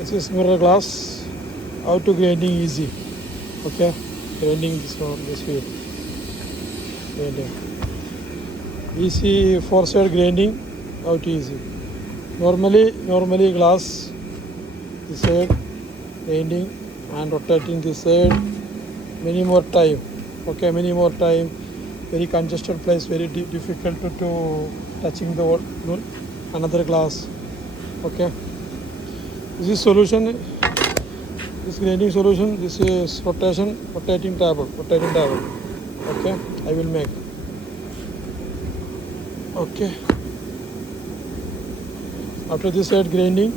This is mirror glass. How to grinding easy. Okay, grinding this one, this way. Grinding. Easy four-side grinding. How to easy. Normally glass this side grinding and rotating this side. Many more time. Okay, many more time. Very congested place. Very difficult to touching the wood. Another glass. Okay. This is solution. This grinding solution. This is rotating table. Okay, I will make. Okay. After this side grinding,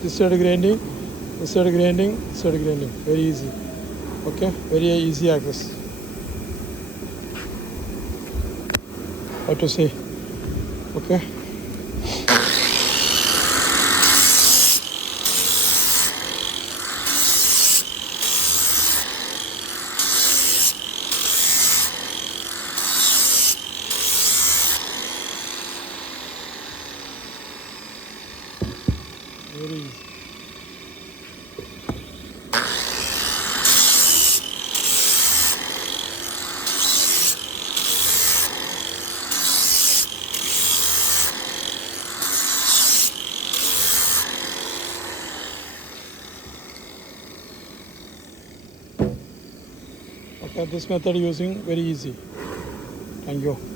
this side grinding, this side grinding, this side grinding. Very easy. Okay, very easy access. How to say? Okay. Very easy. Okay, this method using very easy. Thank you.